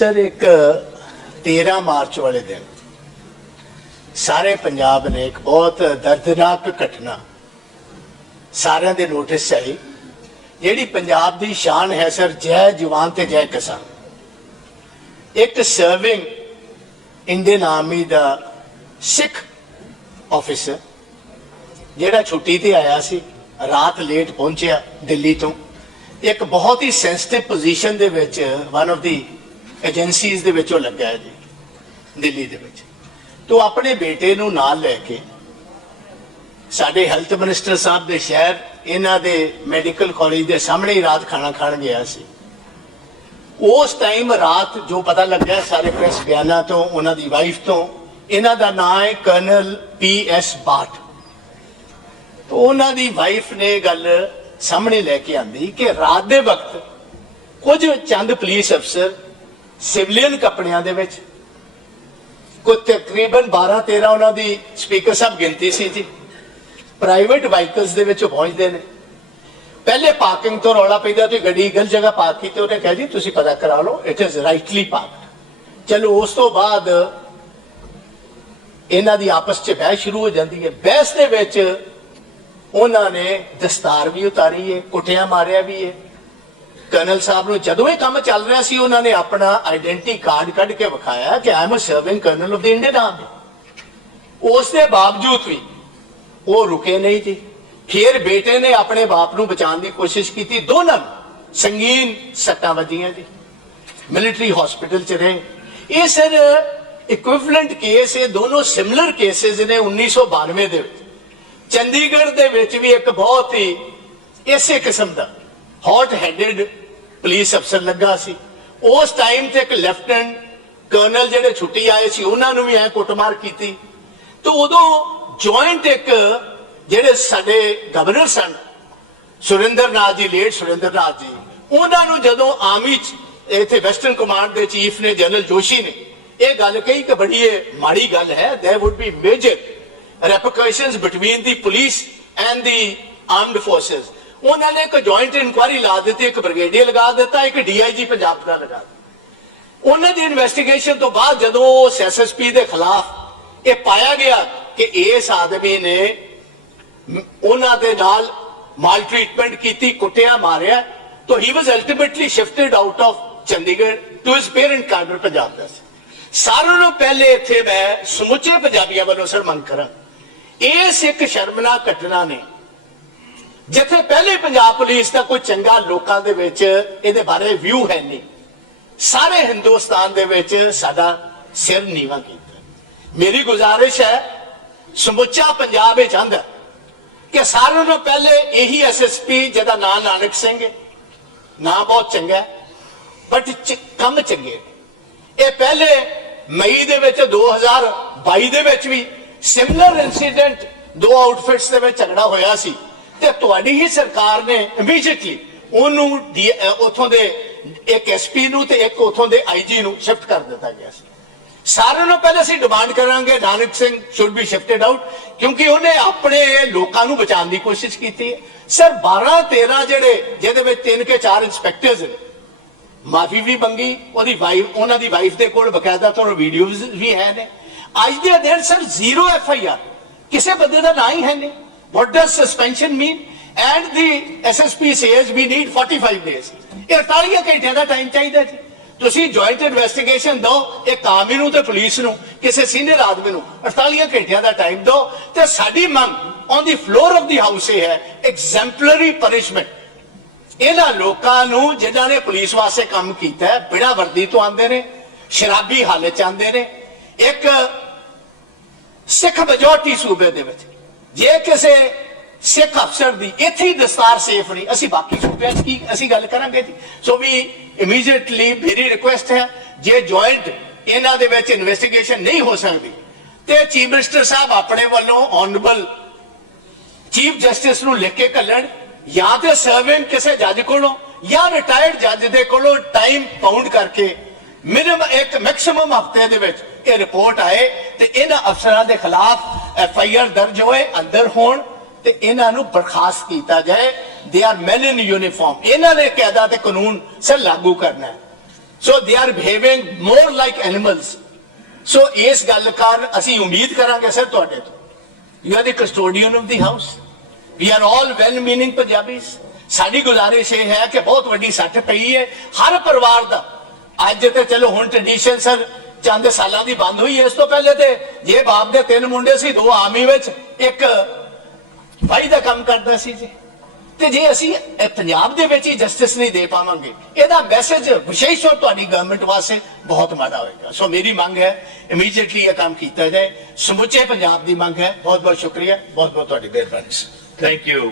Sir ਇੱਕ 13 March ਵਾਲੇ ਦਿਨ ਸਾਰੇ ਪੰਜਾਬ ਨੇ ਇੱਕ ਬਹੁਤ ਦਰਦਨਾਕ ਘਟਨਾ, ਸਾਰਿਆਂ ਦੇ ਨੋਟਿਸ 'ਚ ਆਈ, ਜਿਹੜੀ ਪੰਜਾਬ ਦੀ ਸ਼ਾਨ ਹੈ ਸਰ, ਜੈ ਜਵਾਨ ਤੇ ਜੈ ਕਿਸਾਨ। ਇੱਕ ਸਰਵਿੰਗ ਇੰਡੀਅਨ ਆਰਮੀ ਦਾ ਸਿੱਖ ਆਫੀਸਰ ਜਿਹੜਾ ਛੁੱਟੀ ਤੇ ਆਇਆ ਸੀ, ਰਾਤ ਲੇਟ ਪਹੁੰਚਿਆ ਦਿੱਲੀ ਤੋਂ। ਇੱਕ ਬਹੁਤ ਹੀ ਸੈਂਸਿਟਿਵ ਪੋਜੀਸ਼ਨ ਦੇ ਵਿੱਚ ਵਨ ਆਫ ਦੀ ਏਜੰਸੀਜ਼ ਦੇ ਵਿੱਚ ਉਹ ਲੱਗਾ ਹੈ ਜੀ, ਦਿੱਲੀ ਦੇ ਵਿੱਚ। ਤੋਂ ਆਪਣੇ ਬੇਟੇ ਨੂੰ ਨਾਲ ਲੈ ਕੇ ਸਾਡੇ ਹੈਲਥ ਮਿਨਿਸਟਰ ਸਾਹਿਬ ਦੇ ਸ਼ਹਿਰ, ਇਹਨਾਂ ਦੇ ਮੈਡੀਕਲ ਕਾਲਜ ਦੇ ਸਾਹਮਣੇ ਹੀ ਰਾਤ ਖਾਣਾ ਖਾਣ ਗਿਆ ਸੀ। ਉਸ ਟਾਈਮ ਰਾਤ ਜੋ ਪਤਾ ਲੱਗਾ ਸਾਰੇ ਪ੍ਰੈਸ ਬਿਆਨਾਂ ਤੋਂ, ਉਹਨਾਂ ਦੀ ਵਾਈਫ ਤੋਂ, ਇਹਨਾਂ ਦਾ ਨਾਮ ਹੈ ਕਰਨਲ ਪੀ ਐਸ ਬਾਟ। ਉਹਨਾਂ ਦੀ ਵਾਈਫ ਨੇ ਗੱਲ ਸਾਹਮਣੇ ਲੈ ਕੇ ਆਂਦੀ ਕਿ ਰਾਤ ਦੇ ਵਕਤ ਕੁਝ ਚੰਦ ਪੁਲਿਸ ਅਫਸਰ ਸਿਵਲੀਅਨ ਕੱਪੜਿਆਂ ਦੇ ਵਿੱਚ। ਕੋਈ ਤਕਰੀਬਨ 12 13 ਉਹਨਾਂ ਦੀ ਸਪੀਕਰ ਸਾਹਿਬ ਗਿਣਤੀ ਸੀ ਜੀ। ਪ੍ਰਾਈਵੇਟ ਵਾਹੀਕਲਸ ਦੇ ਵਿੱਚ ਉਹ ਪਹੁੰਚਦੇ ਨੇ। ਪਹਿਲੇ ਪਾਰਕਿੰਗ ਤੋਂ ਰੌਲਾ ਪੈਂਦਾ ਤੇ ਗੱਡੀ ਗਲ ਜਗ੍ਹਾ ਪਾਰਕ ਕੀਤੀ, ਉਹਨੇ ਕਿਹਾ ਜੀ, ਤੁਸੀਂ ਪਤਾ ਕਰਾ ਲਓ ਇਟ ਇਜ਼ ਰਾਈਟਲੀ ਪਾਰਕਡ ਚਲੋ, ਉਸ ਤੋਂ ਬਾਅਦ ਇਹਨਾਂ ਦੀ ਆਪਸ 'ਚ ਬਹਿਸ ਸ਼ੁਰੂ ਹੋ ਜਾਂਦੀ ਹੈ। ਬਹਿਸ ਦੇ ਵਿੱਚ ਉਹਨਾਂ ਨੇ ਦਸਤਾਰ ਵੀ ਉਤਾਰੀ ਹੈ, ਕੁੱਟਿਆ ਮਾਰਿਆ ਵੀ ਹੈ। ਕਰਨਲ ਸਾਹਿਬ ਨੂੰ ਜਦੋਂ ਇਹ ਕੰਮ ਚੱਲ ਰਿਹਾ ਸੀ, ਉਹਨਾਂ ਨੇ ਆਪਣਾ ਆਇਡੈਂਟੀ ਕਾਰਡ ਕੱਢ ਕੇ ਵਿਖਾਇਆ ਕਿ I am a serving colonel of the Indian army ਉਸ ਦੇ ਬਾਵਜੂਦ ਵੀ ਉਹ ਰੁਕੇ ਨਹੀਂ ਜੀ। ਫਿਰ ਬੇਟੇ ਨੇ ਆਪਣੇ ਬਾਪ ਨੂੰ ਬਚਾਉਣ ਦੀ ਕੋਸ਼ਿਸ਼ ਕੀਤੀ। ਦੋਨਾਂ ਨੂੰ ਸੰਗੀਨ ਸੱਟਾਂ ਵੱਜੀਆਂ ਜੀ। ਮਿਲਟਰੀ ਹਸਪੀਟਲ ਚ ਰਹੇ। ਇਹ ਸਰ ਇਕੁਇਵਲੈਂਟ ਕੇਸ ਇਹ ਦੋਨੋਂ ਸਿਮਿਲਰ ਕੇਸਿਸ ਨੇ 1992 ਦੇ ਵਿੱਚ। ਚੰਡੀਗੜ੍ਹ ਦੇ ਵਿੱਚ ਵੀ ਇੱਕ ਬਹੁਤ ਹੀ ਇਸੇ ਕਿਸਮ ਦਾ ਹੌਟ ਹੈਡਡ ਪੁਲਿਸ ਅਫਸਰ ਲੱਗਾ ਸੀ। ਉਸ ਟਾਈਮ ਤੇ ਇੱਕ ਲੈਫਟਨੈਂਟ ਕਰਨਲ ਜਿਹੜੇ ਛੁੱਟੀ ਆਏ ਸੀ, ਉਹਨਾਂ ਨੂੰ ਵੀ ਐ ਕੁੱਟਮਾਰ ਕੀਤੀ। ਤੇ ਉਦੋਂ ਜੁਆਇੰਟ ਇੱਕ ਜਿਹੜੇ ਸਾਡੇ ਗਵਰਨਰ ਸਨ ਸੁਰਿੰਦਰ ਨਾਥ ਜੀ ਲੇਟ ਸੁਰਿੰਦਰ ਨਾਥ ਜੀ, ਉਹਨਾਂ ਨੂੰ ਜਦੋਂ ਆਰਮੀ ਚ ਇੱਥੇ ਵੈਸਟਰਨ ਕਮਾਂਡ ਦੇ ਚੀਫ ਨੇ ਜਨਰਲ ਜੋਸ਼ੀ ਨੇ, ਇਹ ਗੱਲ ਕਹੀ ਕਿ ਬੜੀ ਮਾੜੀ ਗੱਲ ਹੈ, there would be major repercussions between the police and the armed forces ਉਹਨਾਂ ਨੇ ਇੱਕ ਜੁਆਇੰਟ ਇਨਕੁਆਇਰੀ ਲਾ ਦਿੱਤੀ, ਇੱਕ ਬ੍ਰਿਗੇਡੀਅਰ ਲਗਾ ਦਿੱਤਾ, ਇੱਕ ਡੀਆਈਜੀ ਪੰਜਾਬ ਦਾ ਲਗਾ ਦਿੱਤਾ। ਉਹਨਾਂ ਦੀ ਇਨਵੈਸਟੀਗੇਸ਼ਨ ਤੋਂ ਬਾਅਦ ਜਦੋਂ ਉਸ ਐਸਐਸਪੀ ਦੇ ਖਿਲਾਫ ਇਹ ਪਾਇਆ ਗਿਆ ਕਿ ਇਸ ਆਦਮੀ ਨੇ ਉਹਨਾਂ ਦੇ ਨਾਲ ਮਾਲ ਟ੍ਰੀਟਮੈਂਟ ਕੀਤੀ, ਕੁੱਟਿਆ, ਮਾਰਿਆ, ਤਾਂ ਹੀ was ultimately shifted out of Chandigarh to his parent cadre Punjab ਦਾ ਸਾਰਿਆਂ ਨੂੰ ਪਹਿਲੇ ਇੱਥੇ ਮੈਂ ਸਮੁੱਚੇ ਪੰਜਾਬੀਆਂ ਵੱਲੋਂ ਸਰ ਮੰਗ ਕਰਾਂ। ਇਸ ਇੱਕ ਸ਼ਰਮਨਾਕ ਘਟਨਾ ਨੇ ਜਿੱਥੇ ਪਹਿਲੇ ਪੰਜਾਬ ਪੁਲਿਸ ਦਾ ਕੋਈ ਚੰਗਾ ਲੋਕਾਂ ਦੇ ਵਿੱਚ ਇਹਦੇ ਬਾਰੇ ਵਿਊ ਹੈ ਨਹੀਂ। ਸਾਰੇ ਹਿੰਦੁਸਤਾਨ ਦੇ ਵਿੱਚ ਸਾਡਾ ਸਿਰ ਨੀਵਾ ਕੀਤਾ। ਮੇਰੀ ਗੁਜ਼ਾਰਿਸ਼ ਹੈ, ਸਮੁੱਚਾ ਪੰਜਾਬ ਇਹ ਚਾਹੁੰਦਾ ਕਿ ਸਾਰਿਆਂ ਨੂੰ ਪਹਿਲੇ ਇਹੀ ਐਸਐਸਪੀ ਜਿਹਦਾ ਨਾਮ ਨਾਨਕ ਸਿੰਘ ਹੈ। ਨਾਂ ਬਹੁਤ ਚੰਗਾ ਬਟ ਕੰਮ ਚੰਗੇ ਇਹ ਪਹਿਲੇ ਮਈ ਦੇ ਵਿੱਚ 2022 ਦੇ ਵਿੱਚ ਵੀ ਸਿਮਿਲਰ ਇਨਸੀਡੈਂਟ ਦੋ ਆਊਟਫਿਟਸ ਦੇ ਵਿੱਚ ਝਗੜਾ ਹੋਇਆ ਸੀ। ਤੇ ਤੁਹਾਡੀ ਹੀ ਸਰਕਾਰ ਨੇ ਇਮੀਡੀਏਟਲੀ ਉਹਨੂੰ ਡੀ- ਉੱਥੋਂ ਦੇ ਇੱਕ ਐਸਪੀ ਨੂੰ ਤੇ ਇੱਕ ਉੱਥੋਂ ਦੇ ਆਈਜੀ ਨੂੰ ਸ਼ਿਫਟ ਕਰ ਦਿੱਤਾ ਗਿਆ ਸੀ। ਸਾਰਿਆਂ ਨੂੰ ਪਹਿਲੇ ਅਸੀਂ ਡਿਮਾਂਡ ਕਰਾਂਗੇ, Nanak Singh should be shifted out ਕਿਉਂਕਿ ਉਹਨੇ ਆਪਣੇ ਲੋਕਾਂ ਨੂੰ ਬਚਾਉਣ ਦੀ ਕੋਸ਼ਿਸ਼ ਕੀਤੀ ਹੈ। ਸਰ 12 13 ਜਿਹੜੇ, ਜਿਹਦੇ ਵਿੱਚ ਤਿੰਨ ਕੇ ਚਾਰ ਇੰਸਪੈਕਟਰਸ ਨੇ, ਮਾਫੀ ਵੀ ਮੰਗੀ, ਉਹਦੀ ਵਾਈਫ ਉਹਨਾਂ ਦੀ ਵਾਈਫ ਦੇ ਕੋਲ ਬਕਾਇਦਾ ਤੋਂ ਵੀਡੀਓਜ਼ ਵੀ ਹੈ ਨੇ। ਅੱਜ ਦੇ ਦਿਨ sir zero F I R ਕਿਸੇ ਬੰਦੇ ਦਾ ਨਾਂ ਹੀ ਹੈ ਨਹੀਂ। What does suspension mean and the SSP says we need 45 days ਇਹ 48 ਘੰਟਿਆਂ ਦਾ ਟਾਈਮ ਚਾਹੀਦਾ ਜੀ। ਤੁਸੀਂ ਜੁਆਇੰਟ ਇਨਵੈਸਟੀਗੇਸ਼ਨ ਦਿਓ ਇੱਕ ਆਰਮੀ ਨੂੰ ਤੇ ਪੁਲਿਸ ਨੂੰ, ਕਿਸੇ ਸੀਨੀਅਰ ਆਦਮੀ ਨੂੰ। 48 ਘੰਟਿਆਂ ਦਾ ਟਾਈਮ ਦਿਓ। ਤੇ ਸਾਡੀ ਮੰਗ on the floor of the house ਇਹ ਹੈ ਐਗਜ਼ੈਂਪਲਰੀ ਪਨਿਸ਼ਮੈਂਟ ਇਹਨਾਂ ਲੋਕਾਂ ਨੂੰ ਜਿਨ੍ਹਾਂ ਨੇ ਪੁਲਿਸ ਵਾਸਤੇ ਕੰਮ ਕੀਤਾ ਬਿਨਾਂ ਵਰਦੀ ਤੋਂ ਆਉਂਦੇ ਨੇ, ਸ਼ਰਾਬੀ ਹਾਲਤ ਚ ਆਉਂਦੇ ਨੇ। ਇੱਕ ਸਿੱਖ ਮੈਜੋਰਟੀ ਸੂਬੇ ਦੇ ਵਿੱਚ ਜੇ ਕਿਸੇ ਸਿੱਖ ਅਫਸਰ ਦੀ ਇੱਥੇ ਹੀ ਦਸਤਾਰ ਸੇਫ ਨਹੀਂ, ਅਸੀਂ ਬਾਕੀ ਸੂਬਿਆਂ 'ਚ ਕੀ ਅਸੀਂ ਗੱਲ ਕਰਾਂਗੇ ਜੀ? ਸੋ ਵੀ ਇਮੀਡੀਏਟਲੀ ਮੇਰੀ ਰਿਕੁਐਸਟ ਹੈ, ਜੇ ਜੁਆਇੰਟ ਇਹਨਾਂ ਦੇ ਵਿੱਚ ਇਨਵੈਸਟੀਗੇਸ਼ਨ ਨਹੀਂ ਹੋ ਸਕਦੀ, ਤੇ ਚੀਫ ਮਿਨਿਸਟਰ ਸਾਹਿਬ ਆਪਣੇ ਵੱਲੋਂ ਆਨਰੇਬਲ ਚੀਫ ਜਸਟਿਸ ਨੂੰ ਲਿਖ ਕੇ ਘੱਲਣ, ਜਾਂ ਤੇ ਸਰਵਿੰਗ ਕਿਸੇ ਜੱਜ ਕੋਲੋਂ, ਜਾਂ ਰਿਟਾਇਰਡ ਜੱਜ ਦੇ ਕੋਲੋਂ ਟਾਈਮ ਪਾਉਂਡ ਕਰਕੇ ਮਿਨੀਮਮ ਇੱਕ ਮੈਕਸਿਮਮ ਹਫ਼ਤੇ ਦੇ ਵਿੱਚ ਇਹ ਰਿਪੋਰਟ ਆਏ, ਤੇ ਇਹਨਾਂ ਅਫਸਰਾਂ ਦੇ ਖਿਲਾਫ ਐਫ ਆਈ ਆਰ ਦਰਜ ਹੋਏ, ਅੰਦਰ ਹੋਣ ਤੇ ਇਹਨਾਂ ਨੂੰ ਬਰਖਾਸਤ ਕੀਤਾ ਜਾਏ। They are man in uniform ਇਹਨਾਂ ਨੇ ਕਾਇਦਾ ਤੇ ਕਾਨੂੰਨ ਸਰ ਲਾਗੂ ਕਰਨਾ ਹੈ। So they are behaving more like animals so ਇਸ ਗੱਲ ਕਾਰਨ ਅਸੀਂ ਉਮੀਦ ਕਰਾਂਗੇ ਸਰ ਤੁਹਾਡੇ ਤੋਂ। You are the custodian of the house we are all well meaning Punjabis ਸਾਡੀ ਗੁਜ਼ਾਰਿਸ਼ ਇਹ ਹੈ ਕਿ ਬਹੁਤ ਵੱਡੀ ਸੱਟ ਪਈ ਹੈ ਹਰ ਪਰਿਵਾਰ ਦਾ। ਅੱਜ ਤੇ ਚਲੋ ਹੁਣ ਟ੍ਰੈਡੀਸ਼ਨ ਸਰ ਚੰਦ ਸਾਲਾਂ ਦੀ ਬੰਦ ਹੋਈ ਹੈ। ਇਸ ਤੋਂ ਪਹਿਲੇ ਤੇ ਜੇ ਬਾਪ ਦੇ ਤਿੰਨ ਮੁੰਡੇ ਸੀ, ਦੋ ਆਰਮੀ ਵਿੱਚ, ਇੱਕ ਭਾਈ ਦਾ ਕੰਮ ਕਰਦਾ ਸੀ ਜੀ। ਤੇ ਜੇ ਅਸੀਂ ਪੰਜਾਬ ਦੇ ਵਿੱਚ ਹੀ ਜਸਟਿਸ ਨਹੀਂ ਦੇ ਪਾਵਾਂਗੇ, ਇਹਦਾ ਮੈਸੇਜ ਵਿਸ਼ੇਸ਼ ਤੌਰ ਤੁਹਾਡੀ ਗਵਰਨਮੈਂਟ ਵਾਸਤੇ ਬਹੁਤ ਮਾੜਾ ਹੋਏਗਾ। ਸੋ ਮੇਰੀ ਮੰਗ ਹੈ ਇਮੀਡੀਏਟਲੀ ਇਹ ਕੰਮ ਕੀਤਾ ਜਾਏ। ਸਮੁੱਚੇ ਪੰਜਾਬ ਦੀ ਮੰਗ ਹੈ। ਬਹੁਤ ਬਹੁਤ ਸ਼ੁਕਰੀਆ। ਬਹੁਤ ਬਹੁਤ ਤੁਹਾਡੀ ਮਿਹਰਬਾਨੀ ਸਰ Thank you.